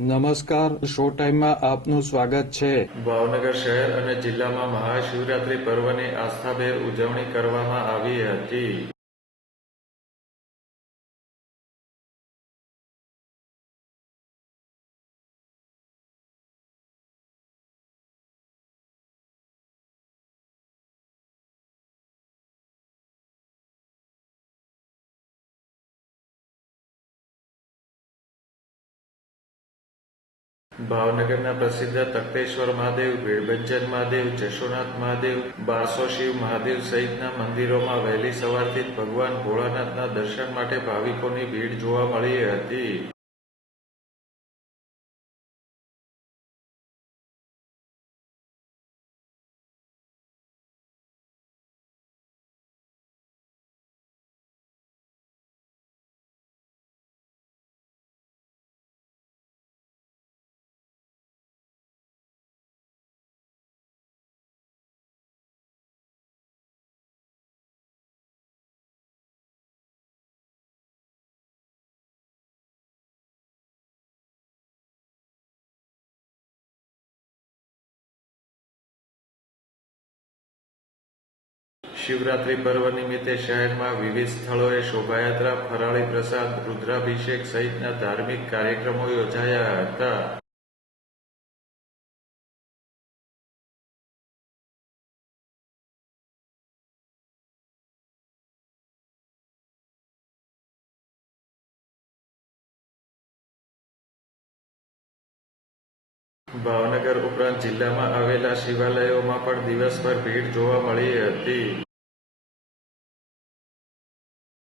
નમસ્કાર, શો ટાઈમમાં આપનું સ્વાગત છે। ભાવનગર શહેર અને જિલ્લામાં મહાશિવરાત્રી પર્વની આસ્થાભેર ઉજવણી કરવામાં આવી હતી। ભાવનગરના પ્રસિદ્ધ તખતેશ્વર મહાદેવ, ભીડભંજન મહાદેવ, જશોનાથ મહાદેવ, 1200 શિવ મહાદેવ સહિતના મંદિરોમાં વહેલી સવારથી જ ભગવાન ભોળાનાથના દર્શન માટે ભાવિકોની ભીડ જોવા મળી હતી। શિવરાત્રી પર્વ નિમિત્તે શહેરમાં વિવિધ સ્થળોએ શોભાયાત્રા, ફરાળી પ્રસાદ, રુદ્રાભિષેક સહિતના ધાર્મિક કાર્યક્રમો યોજાયા હતા। ભાવનગર ઉપરાંત જિલ્લામાં આવેલા શિવાલયોમાં પણ દિવસભર ભીડ જોવા મળી હતી।